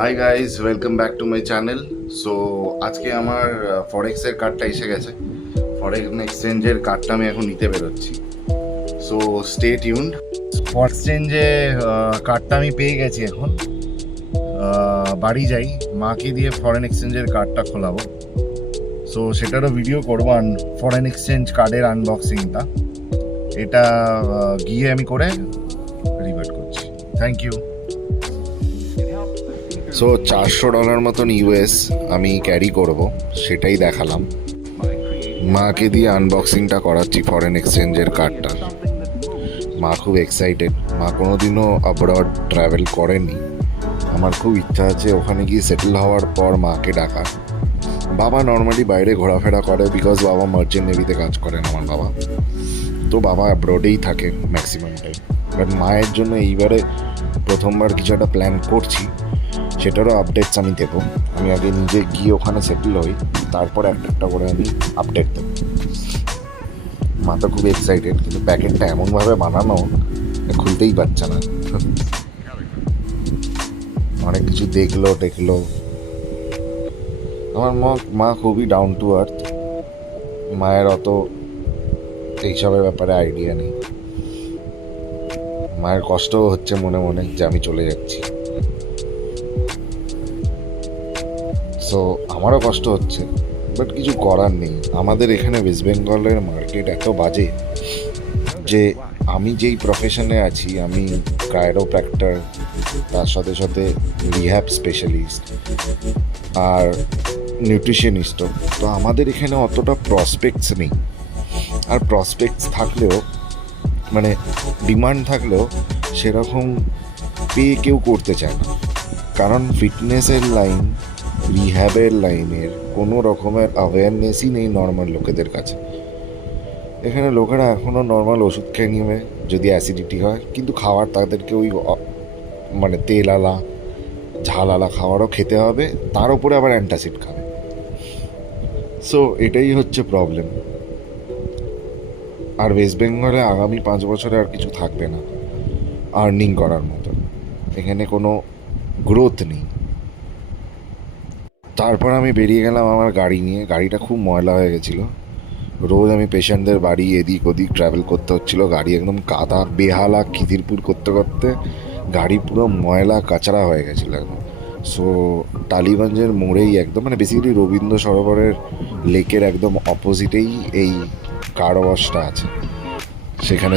Hi guys, welcome back to my channel. So আজকে আমার ফরেক্সের কার্ডটা এসে গেছে। ফরেক্স এক্সচেঞ্জের কার্ডটা আমি এখন নিতে বেরোচ্ছি। So stay tuned. ফরেক্স এক্সচেঞ্জে কার্ডটা আমি পেয়ে গেছি। এখন বাড়ি যাই, মাকে দিয়ে ফরেন এক্সচেঞ্জের কার্ডটা খোলাবো। সো সেটারও ভিডিও করবো, ফরেন এক্সচেঞ্জ কার্ডের আনবক্সিংটা। এটা গিয়ে আমি করে রিভার্ট করছি। Thank you. সো $400 মতন ইউএস আমি ক্যারি করব, সেটাই দেখালাম। মাকে দিয়ে আনবক্সিংটা করাচ্ছি ফরেন এক্সচেঞ্জের কার্ডটা। মা খুব এক্সাইটেড। মা কোনোদিনও অ্যাব্রড ট্রাভেল করেনি। আমার খুব ইচ্ছা আছে ওখানে গিয়ে সেটেল হওয়ার পর মাকে ডাকার। বাবা নর্মালি বাইরে ঘোরাফেরা করে, বিকজ বাবা মার্চেন্ট নেভিতে কাজ করেন আমার বাবা। তো বাবা অ্যাব্রডেই থাকে ম্যাক্সিমাম টাইম। বাট মায়ের জন্য এইবারে প্রথমবার কিছু একটা প্ল্যান করছি, সেটারও আপডেটস আমি দেবো। আমি আগে নিজে গিয়ে ওখানে সেটেল হই, তারপর একটা একটা করে আমি আপডেট দেবো। মা তো খুব এক্সাইটেড, কিন্তু প্যাকেটটা এমনভাবে বানানো খুলতেই পারছে না। অনেক কিছু দেখলো। আমার মা খুবই ডাউন টু আর্থ। মায়ের অত এইসবের ব্যাপারে আইডিয়া নেই। মায়ের কষ্টও হচ্ছে মনে মনে যে আমি চলে যাচ্ছি। সো আমারও কষ্ট হচ্ছে, বাট কিছু করার নেই। আমাদের এখানে ওয়েস্ট বেঙ্গলের মার্কেট এত বাজে যে আমি যেই প্রফেশনে আছি, আমি কায়োপ্র্যাক্টর, তার সাথে সাথে রিহ্যাব স্পেশালিস্ট আর নিউট্রিশনিস্টও। তো আমাদের এখানে অতটা প্রসপেক্টস নেই। আর প্রসপেক্টস থাকলেও, মানে ডিমান্ড থাকলেও, সেরকম পে কেউ করতে চায় না। কারণ ফিটনেসের লাইন, রিহ্যাবের লাইনের কোনো রকমের অ্যাওয়ারনেসই নেই নর্মাল লোকেদের কাছে। এখানে লোকেরা এখনও নর্মাল ওষুধ খেয়ে নিবে যদি অ্যাসিডিটি হয়, কিন্তু খাবার তাদেরকে ওই মানে তেল আলা, ঝাল আলা খাবারও খেতে হবে, তার উপরে আবার অ্যান্টাসিড খাবে। সো এটাই হচ্ছে প্রবলেম। আর ওয়েস্ট বেঙ্গলে আগামী 5 বছরে আর কিছু থাকবে না আর্নিং করার মতো। এখানে কোনো গ্রোথ নেই। তারপর আমি বেরিয়ে গেলাম আমার গাড়ি নিয়ে। গাড়িটা খুব ময়লা হয়ে গেছিলো। রোজ আমি পেশেন্টদের বাড়ি এদিক ওদিক ট্রাভেল করতে হচ্ছিলো। গাড়ি একদম কাদা, বেহালা, খিদিরপুর করতে করতে গাড়ি পুরো ময়লা কাচড়া হয়ে গেছিলো একদম। সো টালিগঞ্জের মোড়েই একদম, মানে বেসিক্যালি রবীন্দ্র সরোবরের লেকের একদম অপোজিটেই এই কার ওয়াশটা আছে। সেখানে